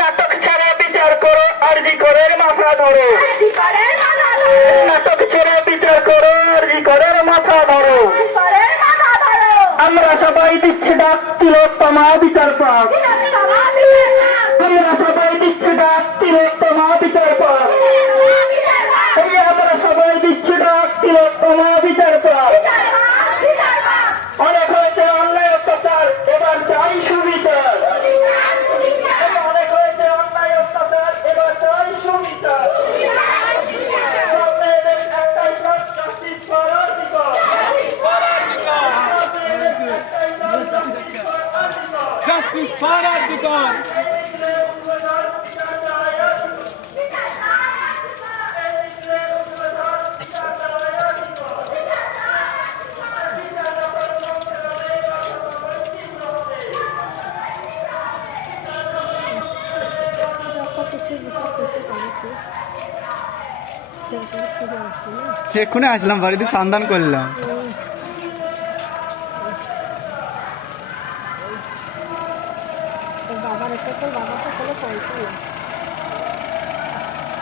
নাটক ছেড়ে বিচার করো, আরজি করে মাথা ধরো। নাটক ছেড়ে বিচার করো, আরজি করে মাথা ধরো। আমরা সবাই দিচ্ছি ডাক, তিলোত্তমা বিচার পাক। আমরা সবাই দিচ্ছি ডাক, তিলোত্তমা বিচার পাক। আমরা সবাই দিচ্ছি ডাক, তিলোত্তমা বিচার পাক। অনেক হয়েছে অন্যায় অত্যাচার, এবার চাই সুবিচার। অনেক হয়েছে অন্যায় অত্যাচার, এবার চাই সুবিচার। একটাই justice for RG Kar. Justice for Arjikar! এক্ষুনি আসলাম, বাড়িতে সন্ধান করলাম। বাবার একটা বাবা তো কোনো পয়সা নেই।